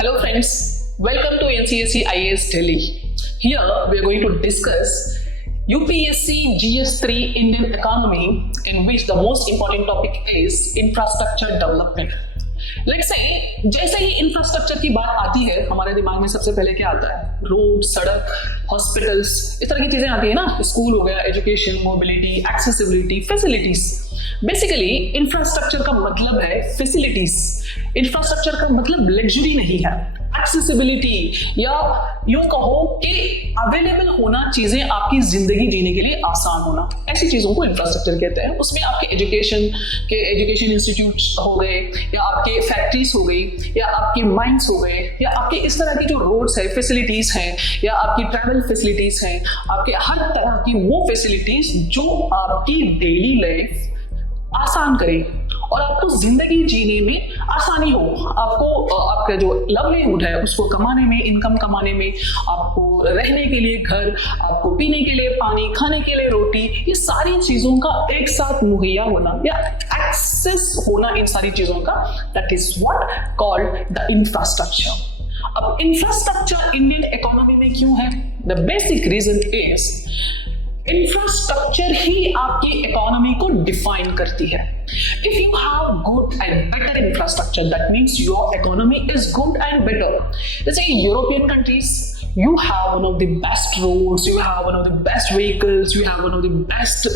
Hello friends, welcome to NCSE IAS Delhi. Here we are going to discuss UPSC GS3 Indian economy, in which the most important topic is infrastructure development. Let's say जैसे ही इंफ्रास्ट्रक्चर की बात आती है हमारे दिमाग में सबसे पहले क्या आता है? रोड, सड़क, हॉस्पिटल्स, इस तरह की चीजें आती है ना. स्कूल हो गया, education, mobility, accessibility, facilities. Basically infrastructure का मतलब है फैसिलिटीज. इंफ्रास्ट्रक्चर का मतलब लग्जरी नहीं है. एक्सेसिबिलिटी या यूं कहो कि अवेलेबल होना, चीजें आपकी जिंदगी जीने के लिए आसान होना, ऐसी चीजों को इंफ्रास्ट्रक्चर कहते हैं. उसमें आपके एजुकेशन इंस्टीट्यूट हो गए, या आपके फैक्ट्रीज हो गई, या आपके माइंस हो गए, या आपके इस तरह की जो रोड्स है, फैसिलिटीज हैं, या आपकी ट्रैवल फैसिलिटीज हैं, आपके हर तरह की वो फैसिलिटीज जो आपकी डेली लाइफ आसान करे और आपको जिंदगी जीने में आसानी हो. आपको आपका जो लाइवलीहुड है उसको कमाने में, इनकम कमाने में, आपको रहने के लिए घर, आपको पीने के लिए पानी, खाने के लिए रोटी, ये सारी चीजों का एक साथ मुहैया होना या एक्सेस होना इन सारी चीजों का, that is what called the infrastructure. अब इंफ्रास्ट्रक्चर इंडियन इकोनॉमी में क्यों है? The basic reason is infrastructure ही आपकी इकोनॉमी को डिफाइन करती है. If you have good and better infrastructure, that means your economy is good and better. Let's say European countries, you have one of the best roads, you have one of the best vehicles, you have one of the best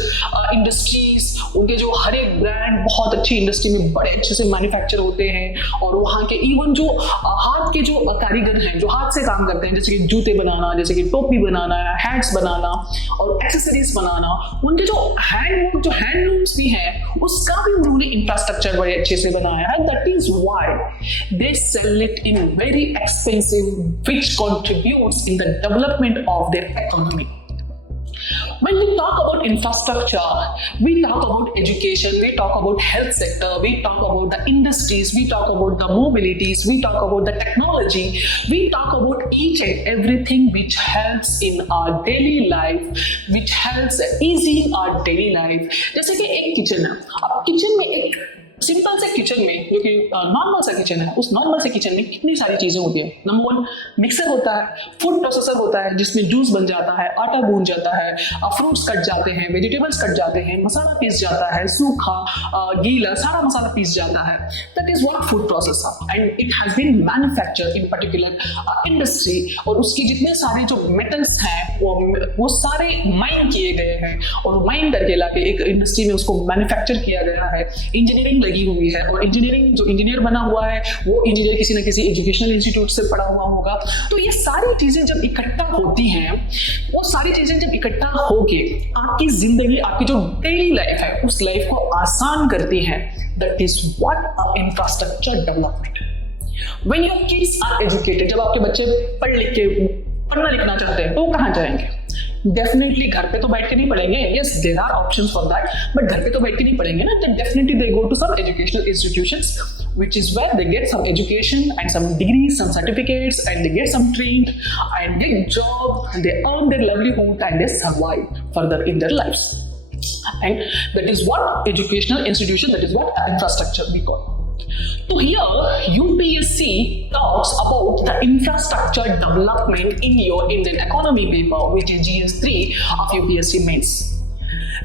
industries. उनके जो हर एक ब्रांड बहुत अच्छी इंडस्ट्री में बड़े अच्छे से मैन्युफैक्चर होते हैं, और वहाँ के इवन जो हाथ के जो कारीगर हैं, जो हाथ से काम करते हैं, जैसे कि जूते बनाना, जैसे कि टोपी बनाना, हैट्स बनाना और एक्सेसरीज बनाना, उनके जो हैंडलूम्स भी हैं, उसका भी उन्होंने इंफ्रास्ट्रक्चर बड़े अच्छे से बनाया है. That is why they sell it in very expensive, which contributes in the development of their economy. When we talk about infrastructure, we talk about education, we talk about health sector, we talk about the industries, we talk about the mobilities, we talk about the technology, we talk about each and everything which helps in our daily life, which helps easing our daily life. जैसे कि एक किचन है, अब किचन में एक सिंपल से किचन में, जो कि नॉर्मल सा किचन है, उस नॉर्मल से किचन में कितनी सारी चीजें होती है. नंबर 1 मिक्सर होता है, फूड प्रोसेसर होता है जिसमें जूस बन जाता है, आटा गूंज जाता है, फ्रूट्स कट जाते हैं, वेजिटेबल्स कट जाते हैं, मसाला पीस जाता है, सूखा गीला सारा मसाला पीस जाता है. That is what food processor, and it has been manufactured in particular industry. और उसकी जितने सारे जो मेटल्स हैं वो सारे माइन किए गए हैं, और माइन करके लाके एक इंडस्ट्री में उसको मैन्युफैक्चर किया गया है. इंजीनियरिंग लगी हुई है, और इंजीनियरिंग जो इंजीनियर बना हुआ है वो इंजीनियर किसी न किसी एजुकेशनल इंस्टीट्यूट से पढ़ा हुआ होगा. तो ये सारी चीजें जब इकट्ठा होती हैं, वो सारी चीजें जब इकट्ठा होके आपकी जिंदगी, आपकी जो डेली लाइफ है, उस लाइफ को आसान करती हैं. That is what infrastructure development. When your kids are educated, जब आपके बच्चे पढ़ना लिखना चाहते हैं, तो वो कहाँ जाएंगे? डेफिनेटली घर पे तो बैठ के नहीं पढ़ेंगे. Yes, there are options for that, but घर पे तो बैठ के नहीं पढ़ेंगे ना. Then definitely they go to some educational institutions, which is where they get some education and some degrees, some certificates, and they get some trained and get job, and they earn their livelihood and they survive further in their lives. And that is what educational institution, that is what infrastructure we call. So here UPSC talks about the infrastructure development in your Indian economy paper, which is GS3 of UPSC mains.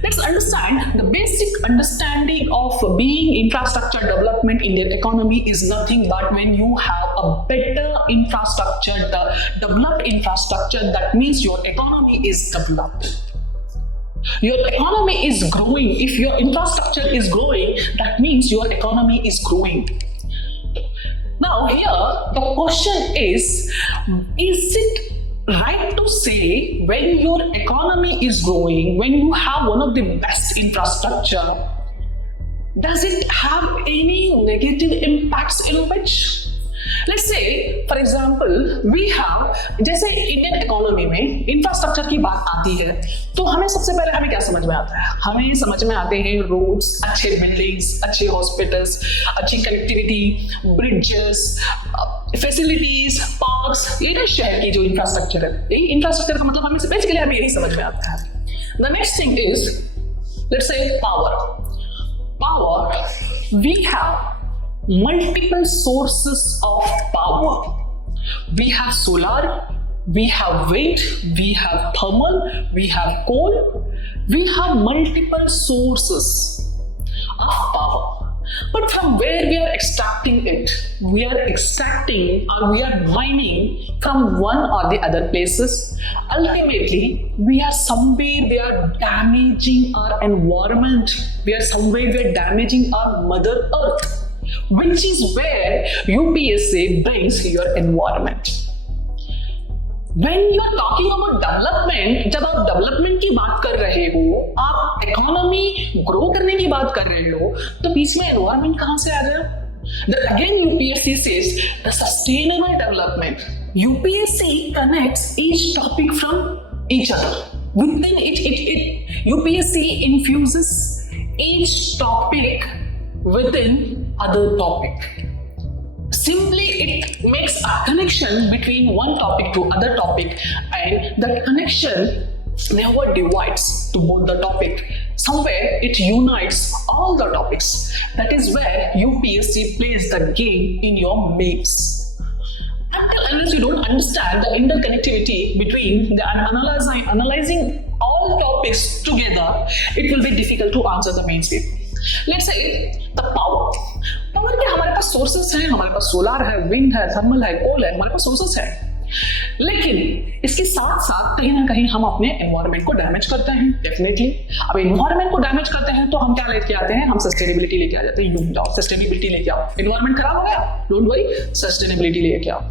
Let's understand the basic understanding of being infrastructure development in their economy is nothing but when you have a better infrastructure, the developed infrastructure, that means your economy is developed. Your economy is growing. If your infrastructure is growing, that means your economy is growing. Now here the question is it right to say when your economy is growing, when you have one of the best infrastructure, does it have any negative impacts in which? Let's say for example we have, जैसे Indian economy में इंफ्रास्ट्रक्चर की बात आती है तो हमें सबसे पहले हमें क्या समझ में आता है? हमें समझ में आते हैं रोड्स, अच्छे बिल्डिंग्स, अच्छे हॉस्पिटल्स, अच्छी कनेक्टिविटी, ब्रिजेस, फैसिलिटीज, पार्क्स. ये शहर की जो इंफ्रास्ट्रक्चर है, यही इंफ्रास्ट्रक्चर का मतलब हमें बेसिकली हमें यही समझ में आता है. The next thing is, let's say power. We have multiple sources of power. we have solar, we have wind, we have thermal, we have coal, we have multiple sources of power. But from where we are extracting it? We are extracting or we are mining from one or the other places. Ultimately, we are damaging our environment. We are damaging our Mother Earth, which is where UPSA brings your environment. When you are talking about development, जब आप डेवलपमेंट की बात कर रहे हो, आप economy grow करने की बात कर रहे हो, तो बीच में एनवायरनमेंट कहां से आ गया? Again, UPSC says the sustainable development. UPSC connects each topic from each other. Within UPSC infuses each topic within other topic. Simply, it makes a connection between one topic to other topic, and that connection never divides to both the topic. Somewhere it unites all the topics. That is where UPSC plays the game in your mains. Unless you don't understand the interconnectivity between the analyzing all topics together, it will be difficult to answer the main paper. Let's say the power. Power के हमारे पास सोर्सेस हैं, हमारे पास सोलर है, विंड है, थर्मल है, कोल है, हमारे पास सोर्सेस है। लेकिन इसके साथ साथ कहीं ना कहीं हम अपने एनवायरनमेंट को डैमेज करते हैं, डेफिनेटली। अब एनवायरनमेंट को डैमेज करते हैं तो हम क्या लेके आते हैं? हम सस्टेनेबिलिटी लेके आ जाते हैं। सस्टेनेबिलिटी लेके आओ, एनवायरनमेंट खराब हो गया, डोंट वरी, सस्टेनेबिलिटी लेके आओ।